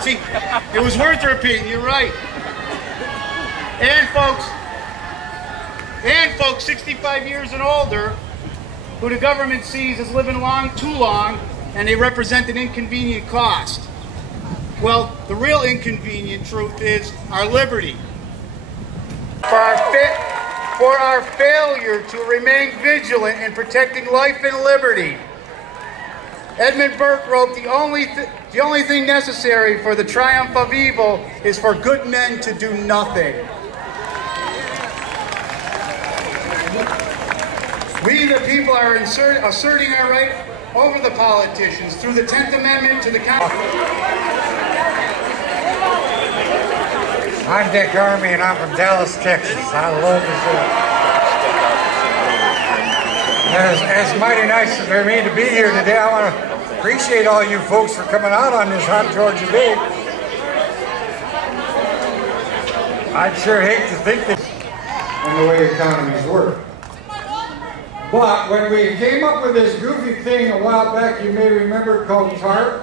See, it was worth repeating, you're right. And folks 65 years and older, who the government sees as living too long, and they represent an inconvenient cost. Well, the real inconvenient truth is our liberty. For our failure to remain vigilant in protecting life and liberty. Edmund Burke wrote, the only thing necessary for the triumph of evil is for good men to do nothing. We, the people, are asserting our right over the politicians through the 10th Amendment to the Constitution. I'm Dick Armey, and I'm from Dallas, Texas. I love this It's mighty nice for me to be here today. I want to appreciate all you folks for coming out on this hot Georgia day. I'd sure hate to think this and the way economies work. But when we came up with this goofy thing a while back, you may remember, called TARP,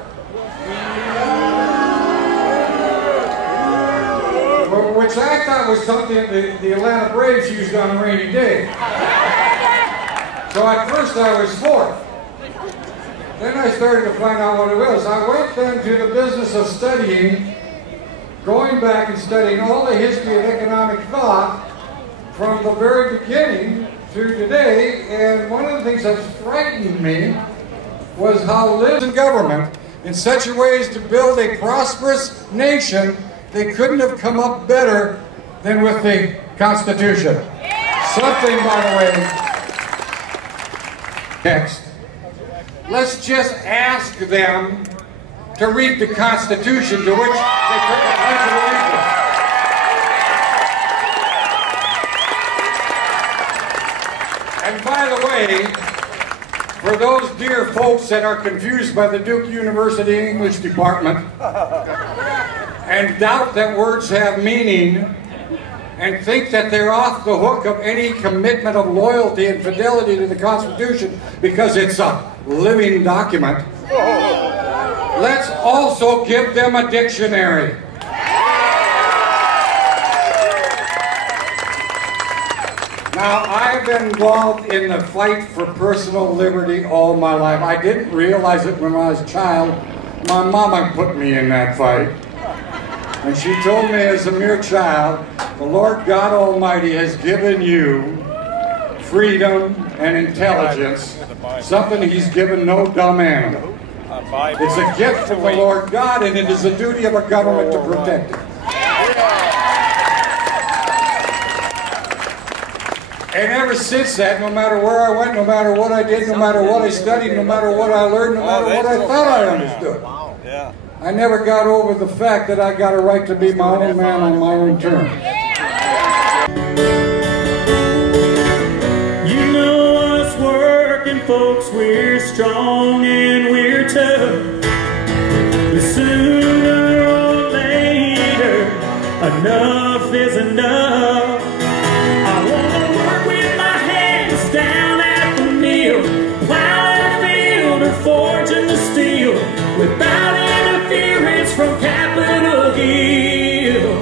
which I thought was something the Atlanta Braves used on a rainy day. So at first I was for it. Then I started to find out what it was. I went then to the business of studying, going back and studying all the history of economic thought from the very beginning through today, and one of the things that frightened me was how living in government in such a way as to build a prosperous nation. They couldn't have come up better than with the Constitution. Something, by the way, next. Let's just ask them to read the Constitution, to which they took the Pledge of Allegiance. And by the way, for those dear folks that are confused by the Duke University English department and doubt that words have meaning and think that they're off the hook of any commitment of loyalty and fidelity to the Constitution because it's a living document, let's also give them a dictionary. Now, I've been involved in the fight for personal liberty all my life. I didn't realize it when I was a child. My mama put me in that fight. And she told me as a mere child, the Lord God Almighty has given you freedom and intelligence, something He's given no dumb animal. It's a gift from the Lord God, and it is the duty of a government to protect it. And ever since that, no matter where I went, no matter what I did, no matter what I studied, no matter what I learned, no matter what I thought I understood, I never got over the fact that I got a right to be my own man on my own terms. You know us working folks, we're strong and we're tough. But sooner or later, enough is enough. I want to work with my hands down at the mill, plowing the field or forging the steel, without interference from Capitol Hill.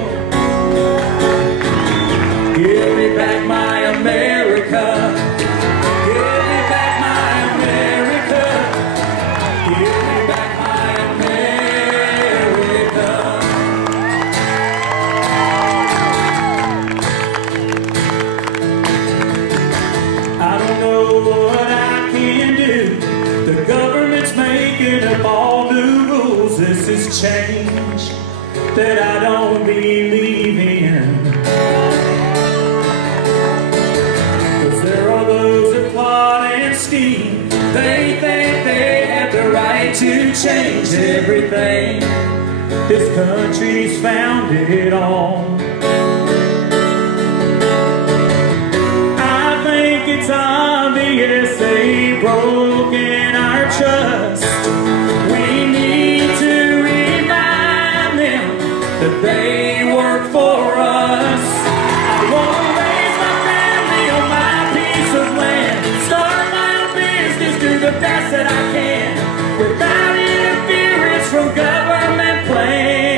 Give me back my America. Give me back my America. Give me back my America. I don't know what I can do. The government's making up all new rules. This is change that I don't believe in. 'Cause there are those that plot and scheme. They think they have the right to change everything this country's founded on. I think it's obvious they've broken our trust. We need to remind them that they work for us. I want to raise my family on my piece of land, start my own business, do the best that I can, without interference from government plans.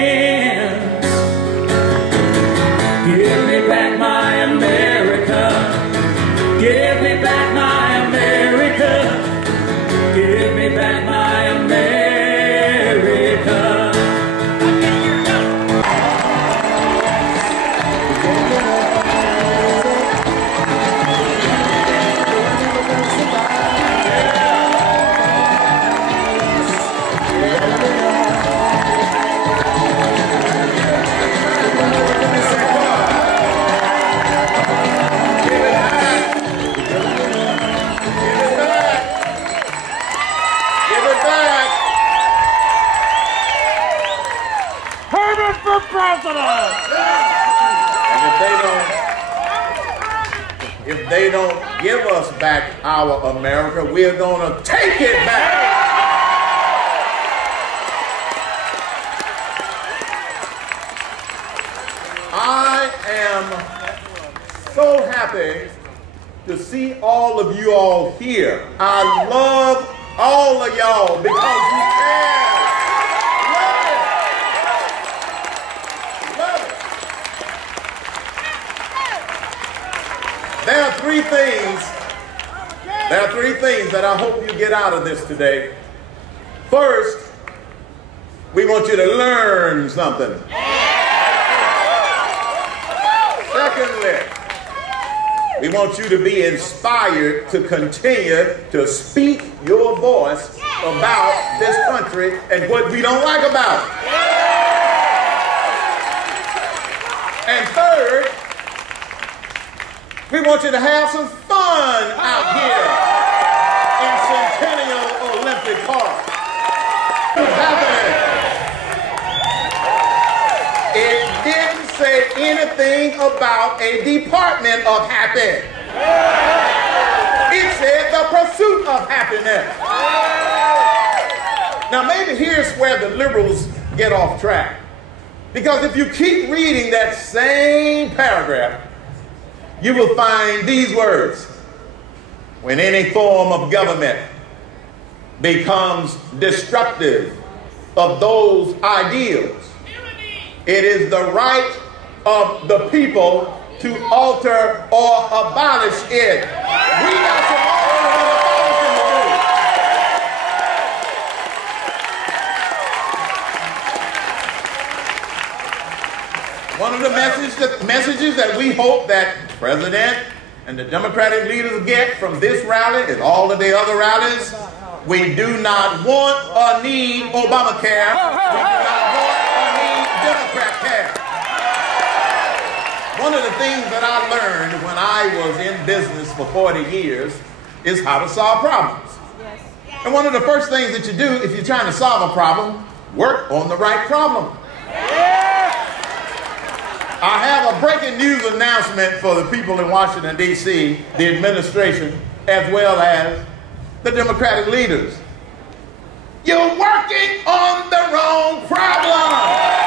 vote for president. And if they don't give us back our America, we're going to take it back. I am so happy to see all of you all here. I love all of y'all because you care. Love it. There are three things that I hope you get out of this today. First, we want you to learn something. Secondly, we want you to be inspired to continue to speak your voice about this country and what we don't like about it. And third, we want you to have some fun out here in Centennial Olympic Park. What's happening? It didn't say anything about a department of happy. It said the pursuit of happiness. Now maybe here's where the liberals get off track. Because if you keep reading that same paragraph, you will find these words. When any form of government becomes destructive of those ideals, it is the right of the people to alter or abolish it. We got some altering and abolishing to do. One of the messages that we hope that President and the Democratic leaders get from this rally and all of the other rallies, we do not want or need Obamacare. We do not want or need Democrat care. One of the things that I learned when I was in business for 40 years is how to solve problems. Yes. And one of the first things that you do if you're trying to solve a problem, work on the right problem. Yeah. I have a breaking news announcement for the people in Washington, D.C., the administration, as well as the Democratic leaders. You're working on the wrong problem.